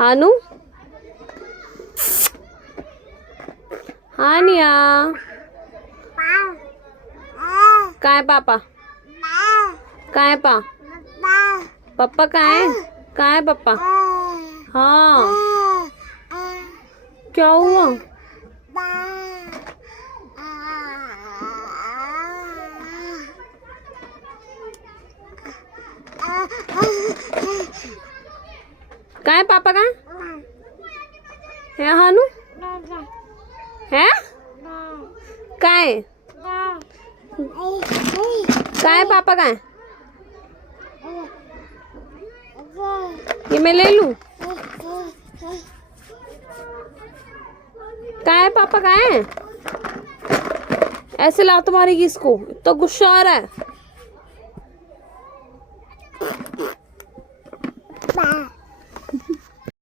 हानू, हानिया, कहाँ है पापा? कहाँ है पप्पा कहाँ है? कहाँ है पप्पा? हाँ, क्या हुआ? कहाँ है पापा? कहाँ है हानू? है? कहाँ है? कहाँ है पापा? कहाँ है? ये मैं ले लूं? कहाँ है पापा? कहाँ है? ऐसे लात मारेगी इसको, तो गुस्सा आ रहा है।